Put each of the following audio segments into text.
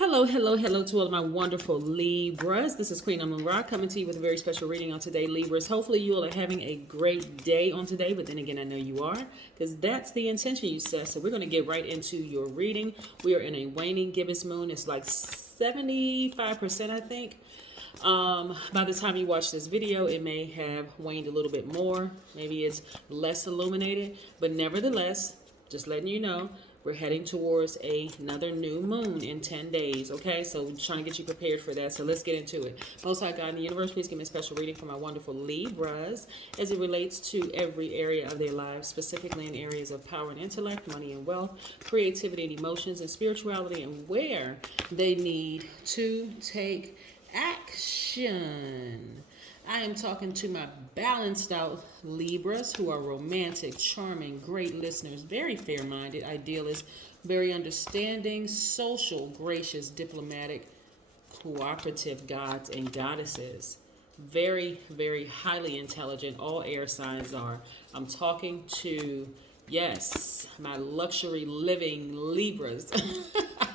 Hello, hello, hello to all of my wonderful Libras. This is Queen Amun Ra coming to you with a very special reading on today, Libras. Hopefully you all are having a great day on today, but then again, I know you are, because that's the intention you set. So we're going to get right into your reading. We are in a waning gibbous moon. It's like 75%, I think. By the time you watch this video, it may have waned a little bit more. Maybe it's less illuminated, but nevertheless, just letting you know, we're heading towards another new moon in 10 days, okay? So we're trying to get you prepared for that. So let's get into it. Most High God in the universe, please give me a special reading for my wonderful Libras as it relates to every area of their lives, specifically in areas of power and intellect, money and wealth, creativity and emotions, and spirituality, and where they need to take action. I am talking to my balanced out Libras who are romantic, charming, great listeners, very fair-minded, idealists, very understanding, social, gracious, diplomatic, cooperative gods and goddesses. Very, very highly intelligent. All air signs are. I'm talking to, yes, my luxury living Libras.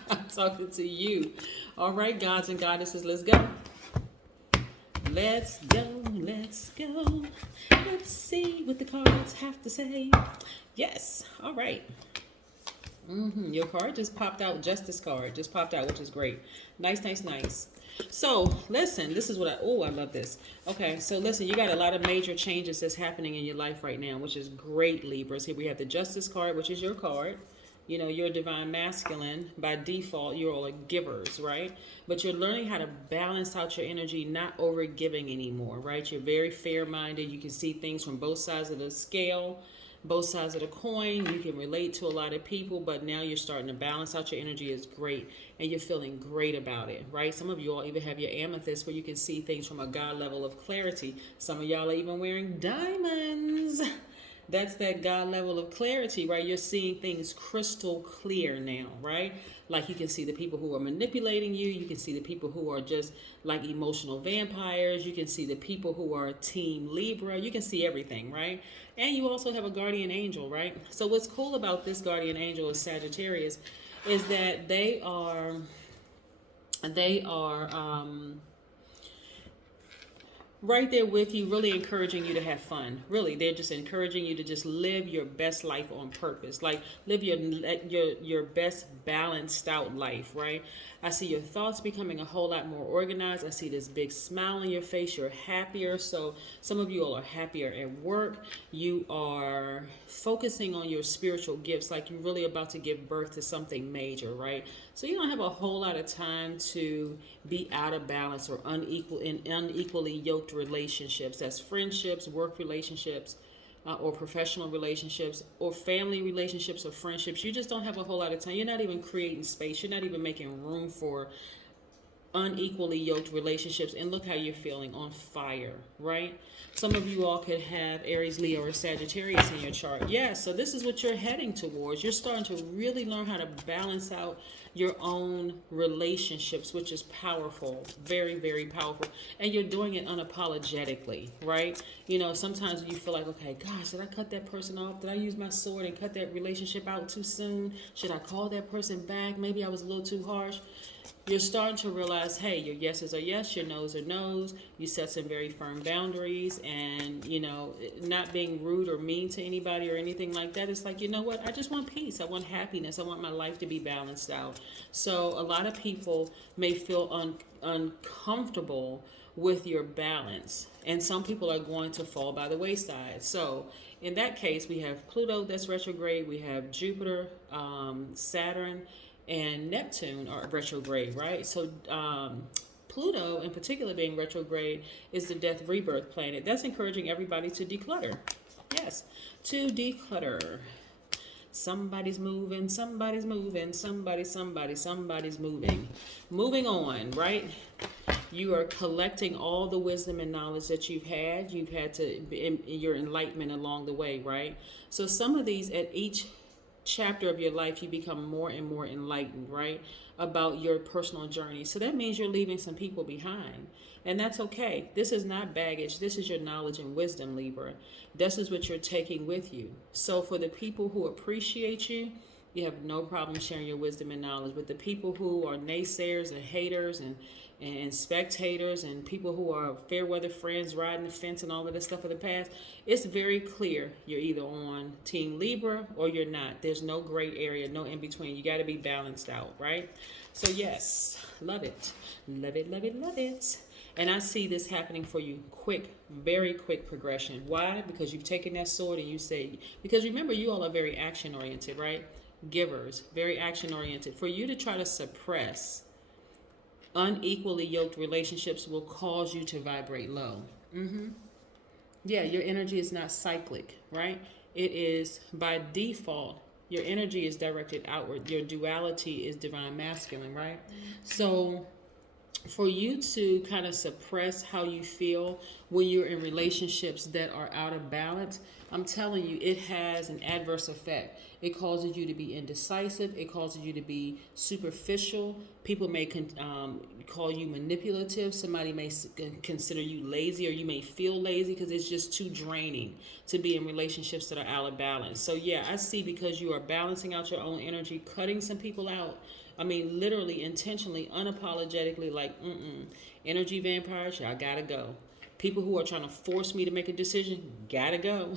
I'm talking to you. All right, gods and goddesses, let's go. Let's go, let's go. Let's see what the cards have to say. Yes, all right. Your card just popped out. Justice card just popped out, which is great. Nice, nice, nice. So, listen, this is what I love this. Okay, so listen, you got a lot of major changes that's happening in your life right now, which is great, Libras. Here we have the Justice card, which is your card. You know, you're a divine masculine. By default, you're all givers, right? But you're learning how to balance out your energy, not over giving anymore, right? You're very fair-minded. You can see things from both sides of the scale, both sides of the coin. You can relate to a lot of people, but now you're starting to balance out your energy. Is great, and you're feeling great about it, right? Some of you all even have your amethyst where you can see things from a God level of clarity. Some of y'all are even wearing diamonds. That's that God level of clarity, right? You're seeing things crystal clear now, right? Like you can see the people who are manipulating you. You can see the people who are just like emotional vampires. You can see the people who are Team Libra. You can see everything, right? And you also have a guardian angel, right? So what's cool about this guardian angel is Sagittarius is that they are right there with you, really encouraging you to have fun. Really, they're just encouraging you to just live your best life on purpose. Like live your best balanced out life, right? I see your thoughts becoming a whole lot more organized. I see this big smile on your face. You're happier. So some of you all are happier at work. You are focusing on your spiritual gifts, like you're really about to give birth to something major, right? So you don't have a whole lot of time to be out of balance or unequally yoked relationships. That's friendships, work relationships, or professional relationships, or family relationships, or friendships. You just don't have a whole lot of time. You're not even creating space. You're not even making room for unequally yoked relationships. And look how you're feeling, on fire, right? Some of you all could have Aries, Leo, or Sagittarius in your chart. Yeah, so this is what you're heading towards. You're starting to really learn how to balance out your own relationships, which is powerful, very, very powerful. And you're doing it unapologetically, right? You know, sometimes you feel like, okay, gosh, did I cut that person off? Did I use my sword and cut that relationship out too soon? Should I call that person back? Maybe I was a little too harsh. You're starting to realize, hey, your yeses are yes, your nos are nos. You set some very firm boundaries, and, you know, not being rude or mean to anybody or anything like that. It's like, you know what? I just want peace. I want happiness. I want my life to be balanced out. So a lot of people may feel uncomfortable with your balance, and some people are going to fall by the wayside. So in that case, we have Pluto that's retrograde. We have Jupiter, Saturn, and Neptune are retrograde, right? So Pluto in particular being retrograde is the death rebirth planet. That's encouraging everybody to declutter. Yes, to declutter. Somebody's moving, somebody's moving, somebody's moving. Moving on, right? You are collecting all the wisdom and knowledge that you've had. You've had your enlightenment along the way, right? So some of these at each chapter of your life, you become more and more enlightened, right, about your personal journey. So that means you're leaving some people behind, and that's okay. This is not baggage. This is your knowledge and wisdom, Libra. This is what you're taking with you. So for the people who appreciate you, You have no problem sharing your wisdom and knowledge. But the people who are naysayers and haters and spectators and people who are fair weather friends riding the fence and all of this stuff of the past, it's very clear you're either on Team Libra or you're not. There's no gray area, no in between. You got to be balanced out, right? So yes, love it. Love it, love it, love it. And I see this happening for you quick, very quick progression. Why? Because you've taken that sword and you say, because remember, you all are very action oriented, right? Givers, very action oriented. For you to try to suppress unequally yoked relationships will cause you to vibrate low. Yeah, your energy is not cyclic, right? It is by default. Your energy is directed outward. Your duality is divine masculine, right? So for you to kind of suppress how you feel when you're in relationships that are out of balance, I'm telling you, it has an adverse effect. It causes you to be indecisive. It causes you to be superficial. People may call you manipulative. Somebody may consider you lazy, or you may feel lazy because it's just too draining to be in relationships that are out of balance. So yeah, I see, because you are balancing out your own energy, cutting some people out. I mean, literally, intentionally, unapologetically, like, energy vampires, y'all gotta go. People who are trying to force me to make a decision, gotta go.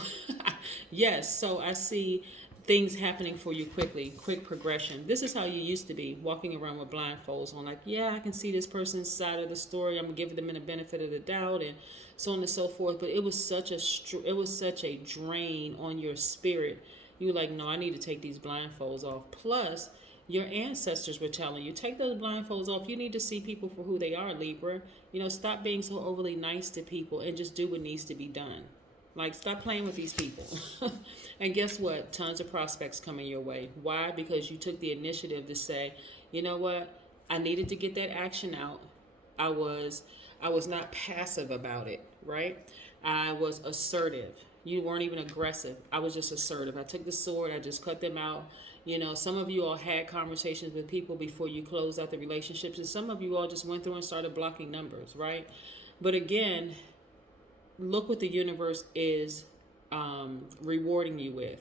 Yes, so I see things happening for you quickly, quick progression. This is how you used to be, walking around with blindfolds on, like, yeah, I can see this person's side of the story. I'm gonna give them the benefit of the doubt, and so on and so forth. But it was such a drain on your spirit. You were like, no, I need to take these blindfolds off. Plus, your ancestors were telling you, take those blindfolds off. You need to see people for who they are, Libra. Stop being so overly nice to people and just do what needs to be done. Like, stop playing with these people. And guess what? Tons of prospects coming your way. Why? Because you took the initiative to say, you know what? I needed to get that action out. I was not passive about it, right? I was assertive. You weren't even aggressive. I was just assertive. I took the sword. I just cut them out. Some of you all had conversations with people before you closed out the relationships, and some of you all just went through and started blocking numbers, right? But again, look what the universe is rewarding you with.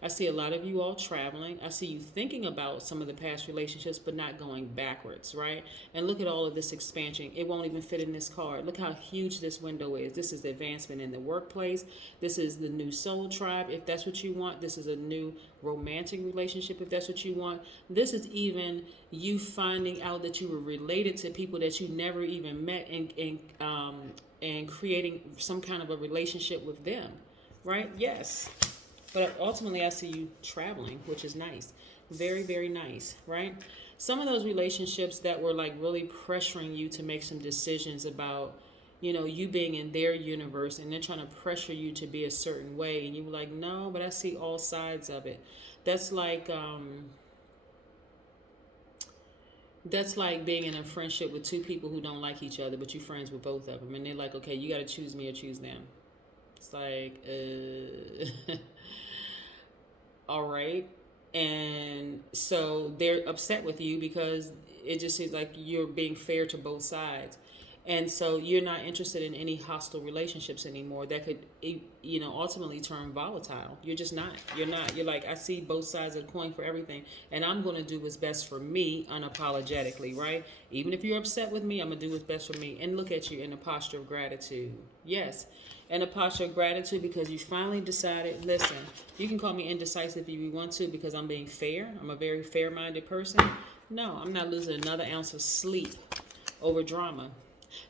I see a lot of you all traveling. I see you thinking about some of the past relationships, but not going backwards, right? And look at all of this expansion. It won't even fit in this card. Look how huge this window is. This is the advancement in the workplace. This is the new soul tribe, if that's what you want. This is a new romantic relationship, if that's what you want. This is even you finding out that you were related to people that you never even met, and creating some kind of a relationship with them, right? Yes. But ultimately, I see you traveling, which is nice. Very, very nice, right? Some of those relationships that were like really pressuring you to make some decisions about, you being in their universe, and they're trying to pressure you to be a certain way. And you were like, no, but I see all sides of it. That's like being in a friendship with two people who don't like each other, but you're friends with both of them. And they're like, okay, you got to choose me or choose them. It's like, all right. And so they're upset with you because it just seems like you're being fair to both sides. And so you're not interested in any hostile relationships anymore that could, ultimately turn volatile. You're just not. You're not. You're like, I see both sides of the coin for everything, and I'm going to do what's best for me unapologetically, right? Even if you're upset with me, I'm going to do what's best for me. And look at you in a posture of gratitude. Yes, in a posture of gratitude, because you finally decided, listen, you can call me indecisive if you want to, because I'm being fair. I'm a very fair-minded person. No, I'm not losing another ounce of sleep over drama.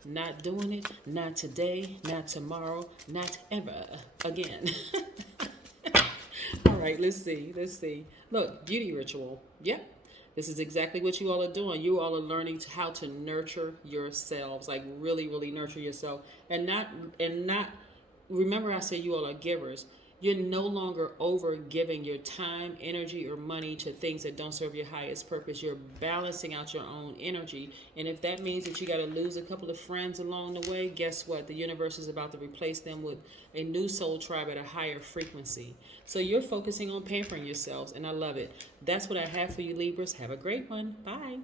Not doing it, not today, not tomorrow, not ever again. All right, let's see. Look, beauty ritual. Yep. This is exactly what you all are doing. You all are learning how to nurture yourselves, like really, really nurture yourself. And not remember, I said you all are givers. You're no longer over giving your time, energy, or money to things that don't serve your highest purpose. You're balancing out your own energy. And if that means that you got to lose a couple of friends along the way, guess what? The universe is about to replace them with a new soul tribe at a higher frequency. So you're focusing on pampering yourselves, and I love it. That's what I have for you, Libras. Have a great one. Bye.